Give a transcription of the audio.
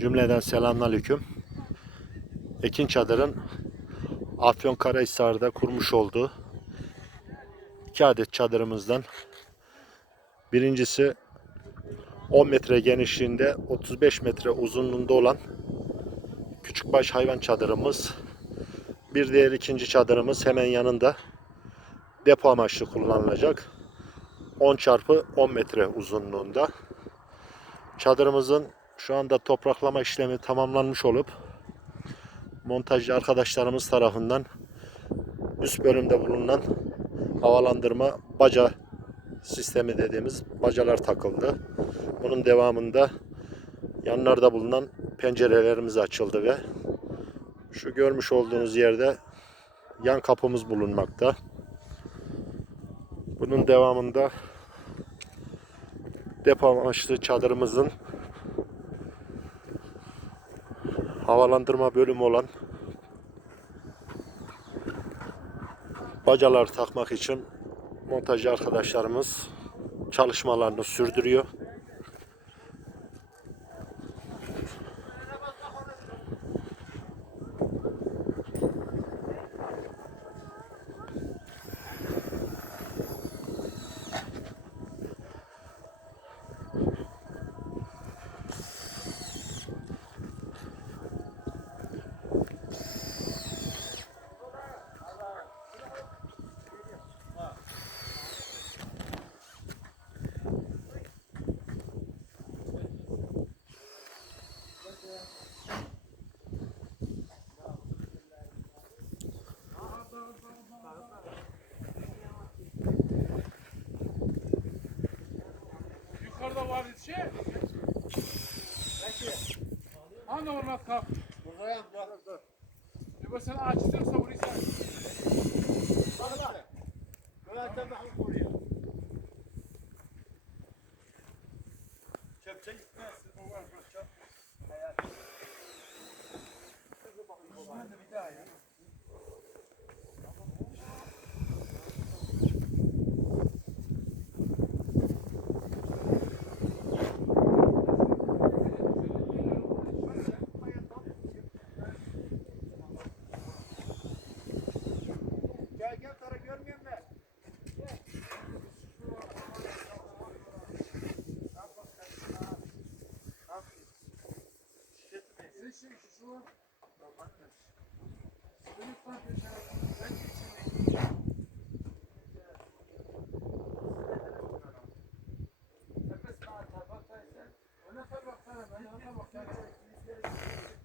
Cümleden selamünaleyküm. Ekin Çadır'ın Afyonkarahisar'da kurmuş olduğu iki adet çadırımızdan birincisi 10 metre genişliğinde 35 metre uzunluğunda olan küçükbaş hayvan çadırımız. Bir diğer ikinci çadırımız hemen yanında depo amaçlı kullanılacak. 10 çarpı 10 metre uzunluğunda. Çadırımızın şu anda topraklama işlemi tamamlanmış olup montajcı arkadaşlarımız tarafından üst bölümde bulunan havalandırma baca sistemi dediğimiz bacalar takıldı. Bunun devamında yanlarda bulunan pencerelerimiz açıldı ve şu görmüş olduğunuz yerde yan kapımız bulunmakta. Bunun devamında depo amaçlı çadırımızın havalandırma bölümü olan bacalar takmak için montajcı arkadaşlarımız çalışmalarını sürdürüyor. Şey. Hani olmaz kalk. Dur. Bir bu sen açtırsa burayı sen. Bak sen bakın buraya. Çöpçe gitmez. Al, bak sen. Öne bak sana, ben yana bak.